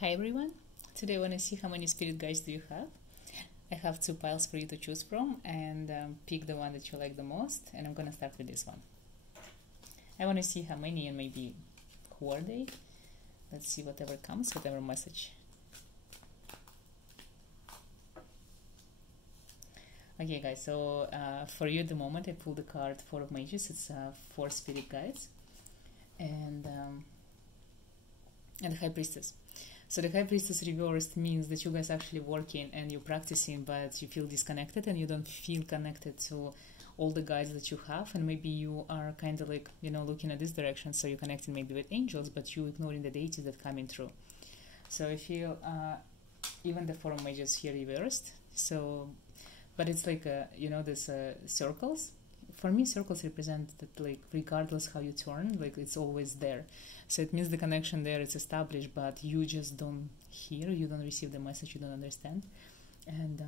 Hi everyone. Today I want to see how many spirit guides do you have. I have two piles for you to choose from and pick the one that you like the most, and I'm gonna start with this one. I want to see how many and maybe who are they. Let's see whatever comes, whatever message. Okay guys, so for you at the moment I pulled the card Four of Mages. It's four spirit guides and the High Priestess. So the High Priestess reversed means that you guys actually working and you're practicing, but you feel disconnected and you don't feel connected to all the guides that you have, and maybe you are kind of like, looking at this direction, so you're connecting maybe with angels, but you ignoring the deities that coming through. So I feel even the Four of Mages here reversed. So, but it's like this circles. For me, circles represent that, like, regardless how you turn, like, it's always there. So it means the connection there is established, but you just don't hear, you don't receive the message, you don't understand. And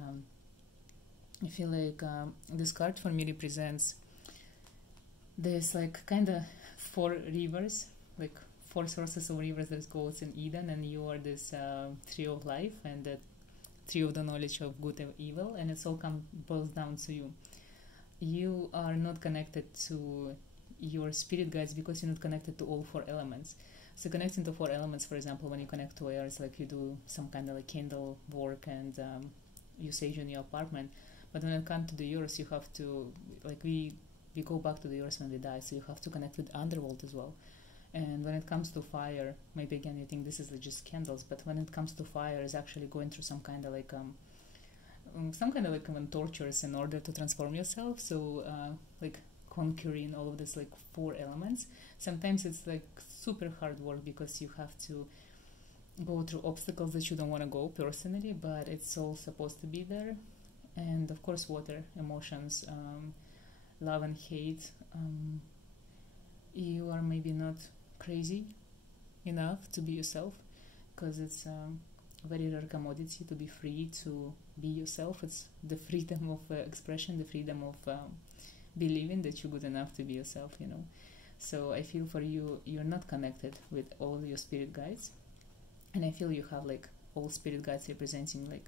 I feel like this card for me represents this, like, kind of four rivers, like four sources of rivers that goes in Eden, and you are this tree of life and the tree of the knowledge of good and evil, and it's all boils down to you. You are not connected to your spirit guides because you're not connected to all four elements. So connecting to four elements, for example, when you connect to air, it's like you do some kind of like candle work and usage in your apartment. But when it comes to the earth, you have to, like, we go back to the earth when we die, so you have to connect with the underworld as well. And when it comes to fire, maybe again you think this is just candles, but when it comes to fire, is actually going through some kind of like tortures in order to transform yourself. So like conquering all of this, like, four elements. Sometimes it's like super hard work because you have to go through obstacles that you don't want to go personally, but it's all supposed to be there. And of course water, emotions, love and hate. You are maybe not crazy enough to be yourself, because it's a very rare commodity to be free to be yourself. It's the freedom of expression, the freedom of believing that you're good enough to be yourself, So I feel for you, you're not connected with all your spirit guides, and I feel you have like all spirit guides representing like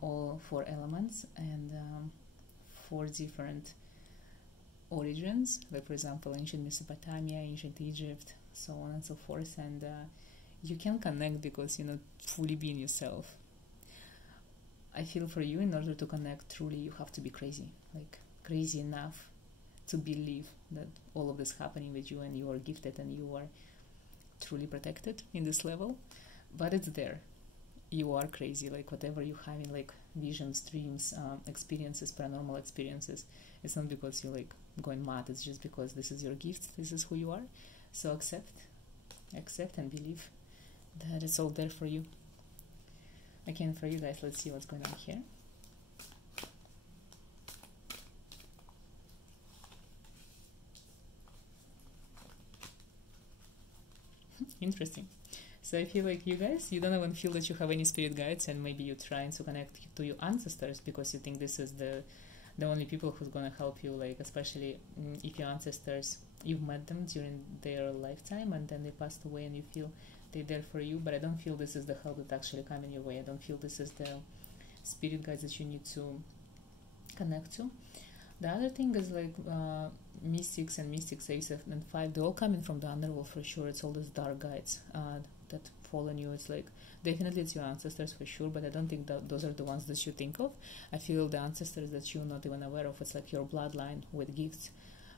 all four elements and four different origins, like for example ancient Mesopotamia, ancient Egypt, so on and so forth. And you can connect because you're not fully being yourself. I feel for you, in order to connect truly, you have to be crazy, like crazy enough to believe that all of this happening with you and you are gifted and you are truly protected in this level. But it's there. You are crazy, like whatever you having, like visions, dreams, experiences, paranormal experiences, it's not because you're like going mad, it's just because this is your gift, this is who you are. So accept and believe that it's all there for you. Again, for you guys, let's see what's going on here. Interesting. So I feel like you guys, you don't even feel that you have any spirit guides, and maybe you're trying to connect to your ancestors because you think this is the only people who's gonna help you, like especially if your ancestors, you've met them during their lifetime and then they passed away and you feel they're there for you. But I don't feel this is the help that actually coming your way. I don't feel this is the spirit guides that you need to connect to. The other thing is like mystics and mystics, Ace and 5, they're all coming from the underworld for sure. It's all these dark guides that fall on you. It's like definitely it's your ancestors for sure, but I don't think that those are the ones that you think of. I feel the ancestors that you're not even aware of, it's like your bloodline with gifts,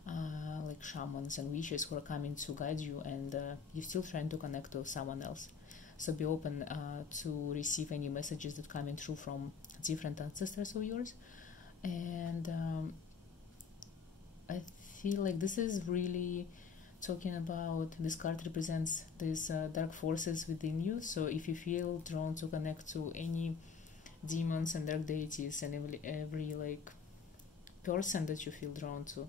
like shamans and witches who are coming to guide you, and you're still trying to connect to someone else. So be open to receive any messages that coming through from different ancestors of yours. And I feel like this is really talking about, this card represents these dark forces within you. So if you feel drawn to connect to any demons and dark deities and every like person that you feel drawn to,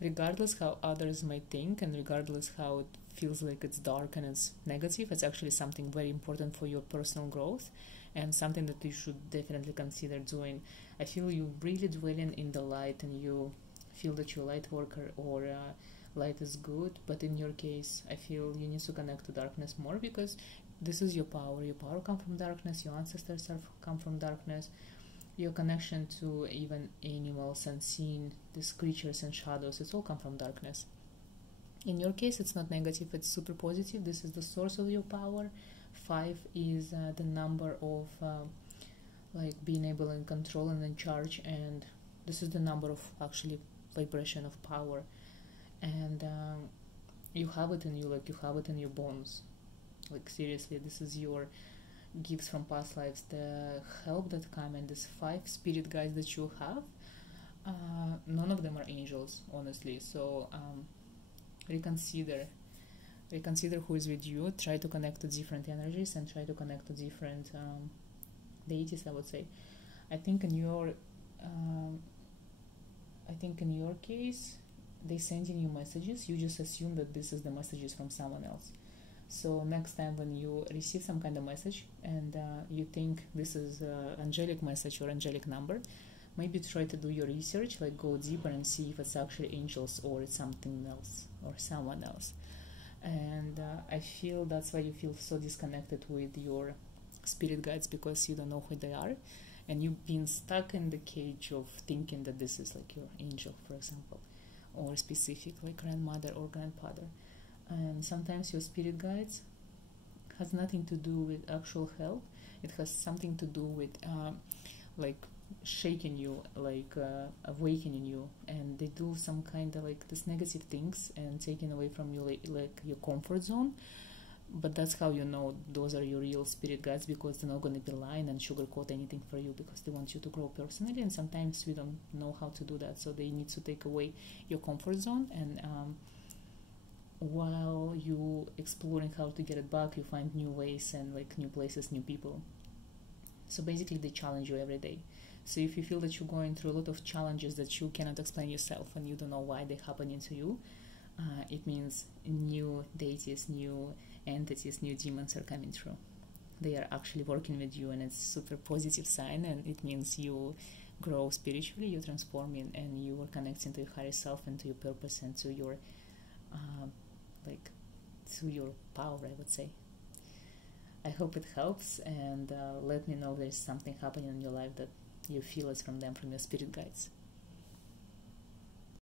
regardless how others might think and regardless how it feels like it's dark and it's negative, it's actually something very important for your personal growth and something that you should definitely consider doing. I feel you really dwelling in the light and you feel that you're a light worker, or light is good, but in your case, I feel you need to connect to darkness more, because this is your power. Your power comes from darkness, your ancestors come from darkness, your connection to even animals and seeing these creatures and shadows, it's all come from darkness. In your case, it's not negative, it's super positive. This is the source of your power. 5 is the number of like being able and control and in charge, and this is the number of actually vibration of power, and you have it in you, like you have it in your bones. Like seriously, this is your gifts from past lives, the help that come, and these 5 spirit guides that you have, none of them are angels, honestly. So reconsider who is with you. Try to connect to different energies and try to connect to different deities, I would say. I think in your case, they sending you messages, you just assume that this is the messages from someone else. So next time when you receive some kind of message and you think this is angelic message or angelic number, maybe try to do your research, like go deeper and see if it's actually angels or it's something else or someone else. And I feel that's why you feel so disconnected with your spirit guides, because you don't know who they are, and you've been stuck in the cage of thinking that this is like your angel, for example, or specific like grandmother or grandfather. And sometimes your spirit guides has nothing to do with actual help. It has something to do with like shaking you, like awakening you, and they do some kind of like this negative things and taking away from you like your comfort zone. But that's how you know those are your real spirit guides, because they're not going to be lying and sugarcoat anything for you, because they want you to grow personally, and sometimes we don't know how to do that, so they need to take away your comfort zone, and while you exploring how to get it back, you find new ways and like new places, new people. So basically they challenge you every day. So if you feel that you're going through a lot of challenges that you cannot explain yourself and you don't know why they're happening to you, it means new deities, new entities, new demons are coming through. They are actually working with you, and it's super positive sign, and it means you grow spiritually, you're transforming, and you are connecting to your higher self and to your purpose and to your to your power, I would say. I hope it helps, and let me know if there's something happening in your life that you feel is from them, from your spirit guides.